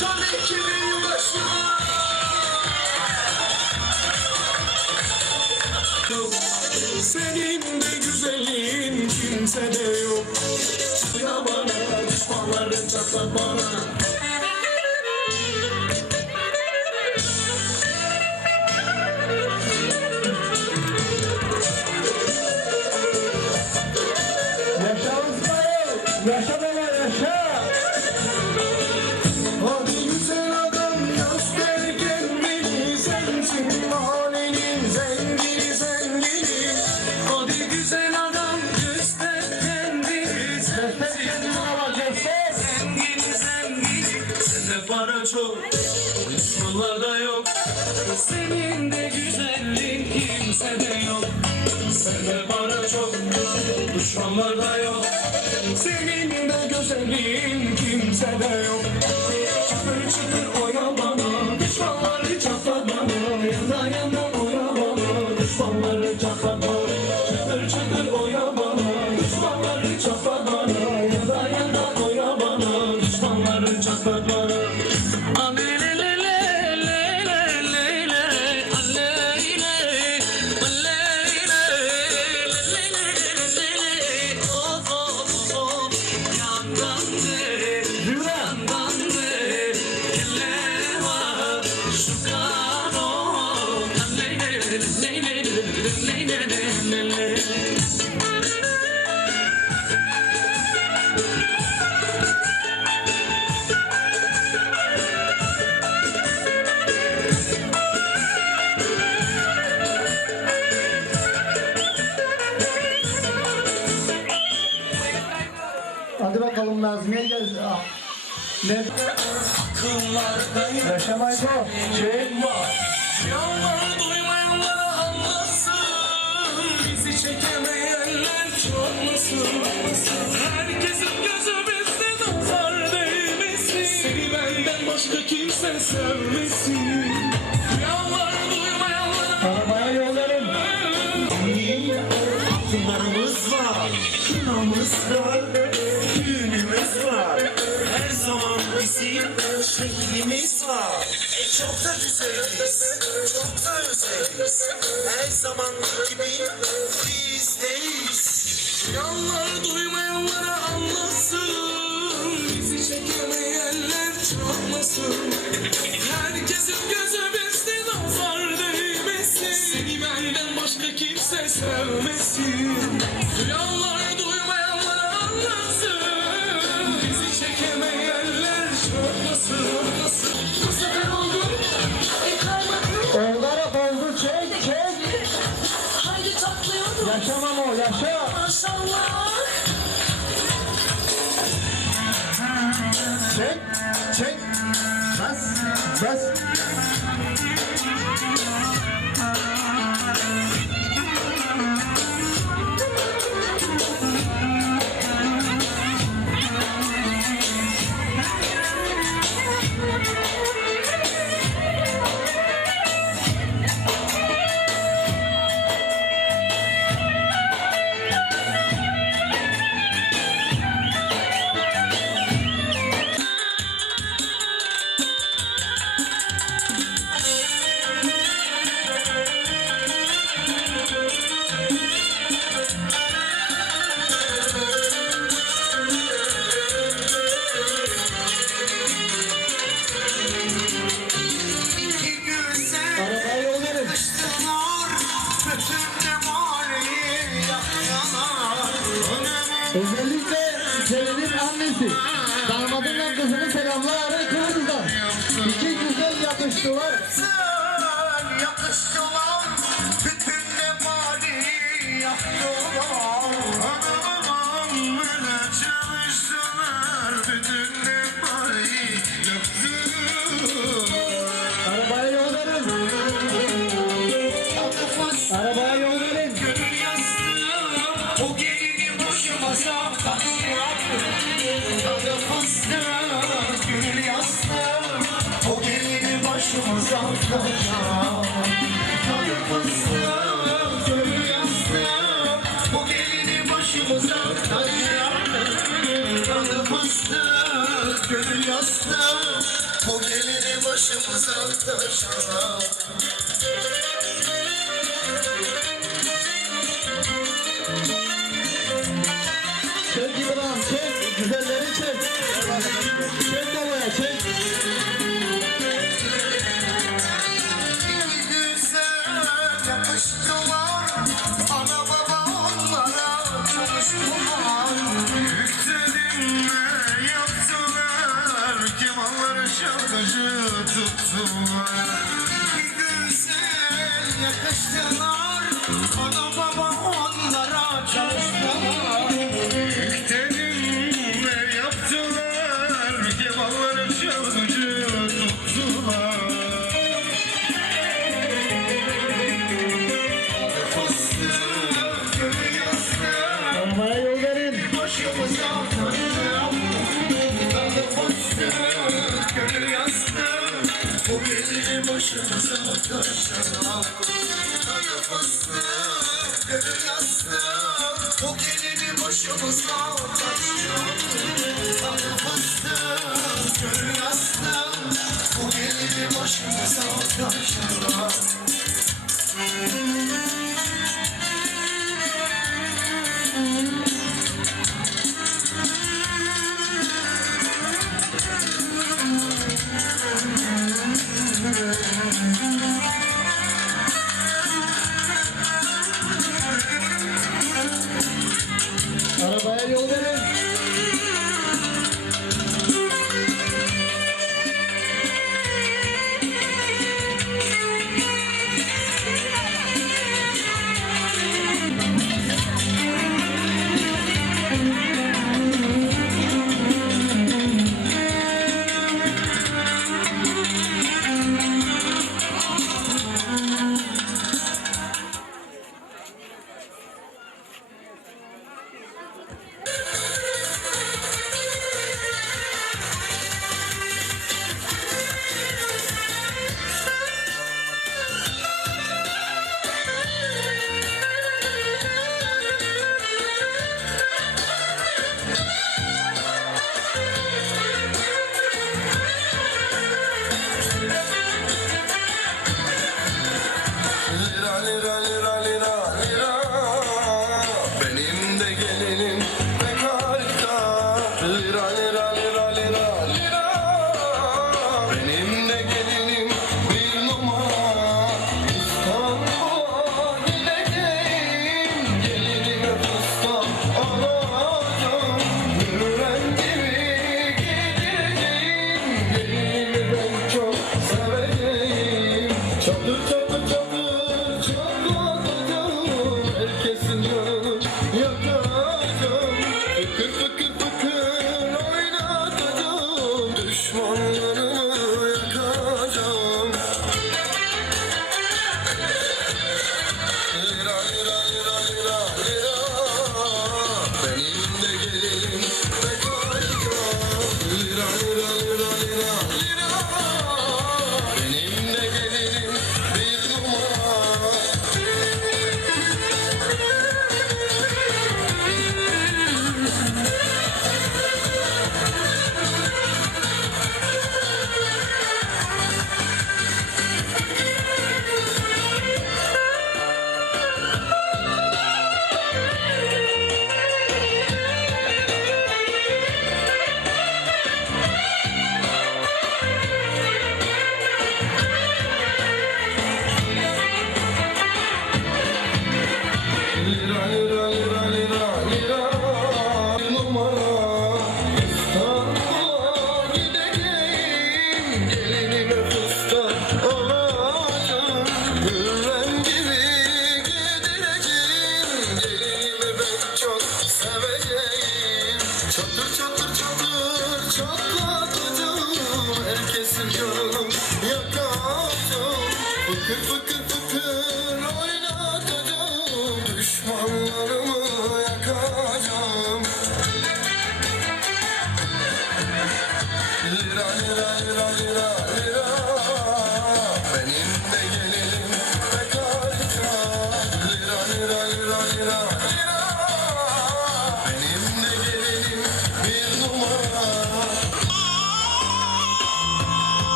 Tabii ki benim başıma. Senin de güzelliğin kimsede yok. Suya bana, düşmanların çatlat bana. said, hey. bizi çekemeyenler çok musun? Herkesin gözü bizde nazar değmesin Seni benden başka kimse sevmesin Çok da güzeliz, çok da özeliz. Her zaman gibi biz neyiz? Yanlar duymayanlara anlatsın. Bizi çekemeyenler çatlasın. You love it. başım uzaklara Tanır mısın görüyorsun Bu gelini başım uzaklara Tanır mısın görüyorsun Bu gelini Çalıştılar ana baba onlara çalıştılar Yükselin yaptılar kemalları şarkıcı tuttular Bu beni boşuna satarsan Kara fıstığı, kara yastığı Bu gelini boşumuza taşıyor Kara fıstığı, kara yastığı Bu gelini boşumuza taşıyor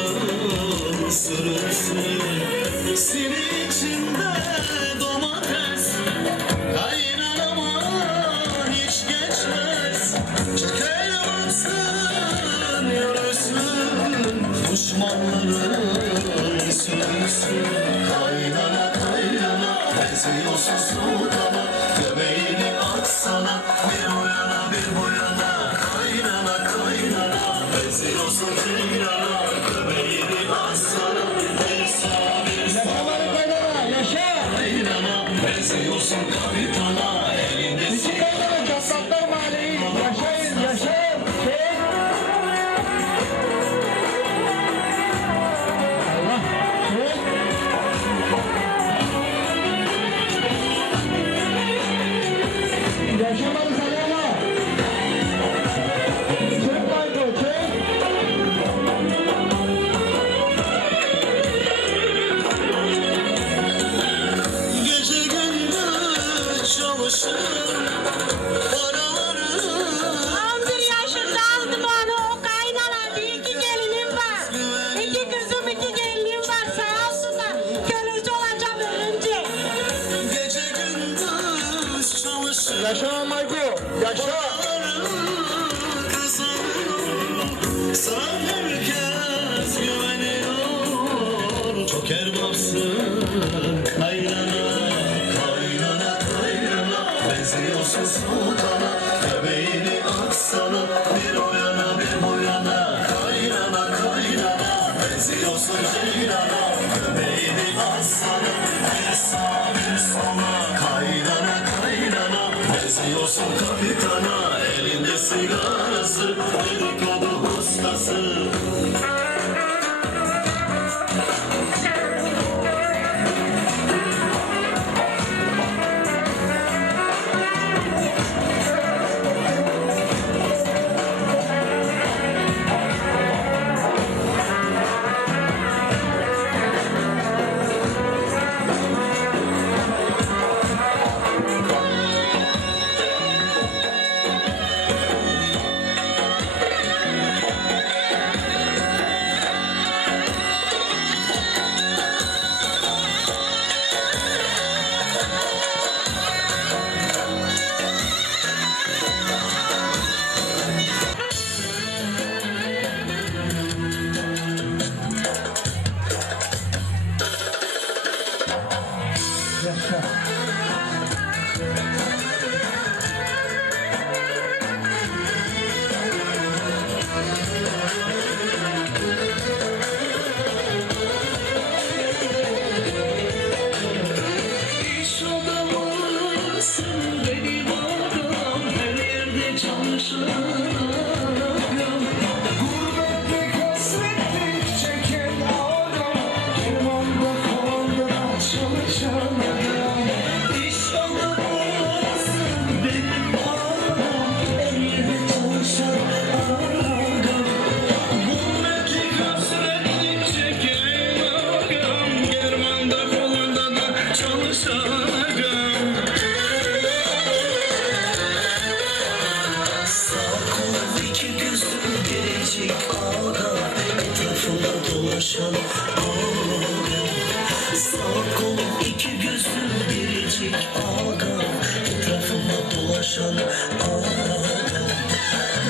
yollarım sürünsün Seni domates. Kaynar ama hiç geçmez. Çıkaramazsın yürüsün düşmanlarım sürünsün Kaynana kaynana benziyorsun bize yol sal kahve benziyorsun sultana Göbeğini aksana bir o bir bu yana Kaynana kaynana. Benziyorsun ceylana Göbeğini aksana bir sağa bir sola Kaynana kaynana. Benziyorsun kapitana Elinde sigarası dedikodu ustası. şaşar Sağ kolum iki gözüm biricik adam Etrafımda dolaşan adam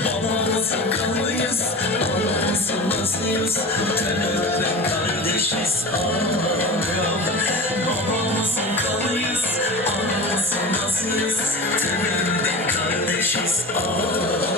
Bana nasıl kalıyız, bana nasıl nasıyız Terörden kardeşiz adam Baba nasıl kalıyız, bana nasıl nasıyız Terörden kardeşiz adam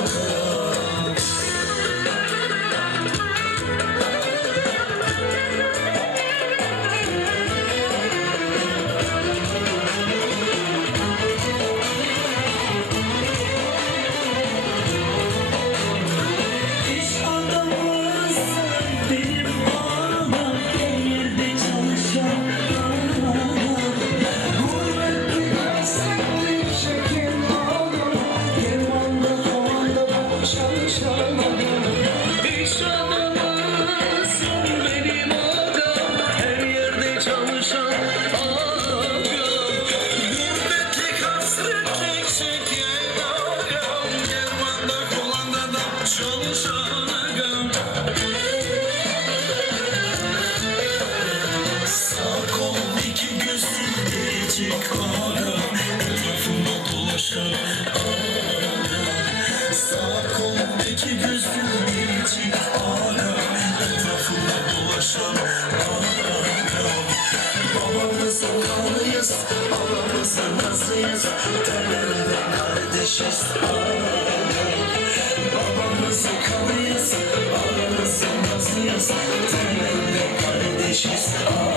Olmasa nasıl yazar Dönemde kardeşiz Babamızı kalıyız Olmasa nasıl yazar Dönemde kardeşiz Olmasa